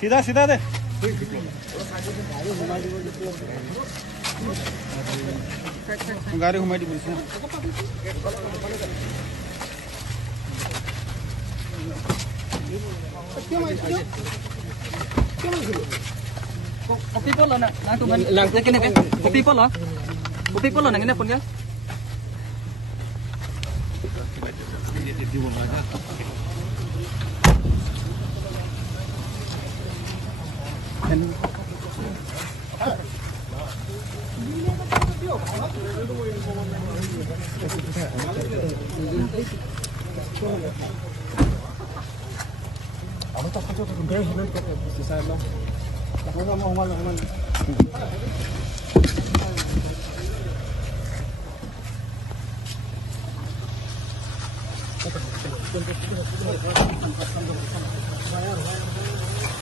सीधा सीधा दे गाड़ी घुमाई दी kopi polo nak langtungan kopi polo nang ini pun ya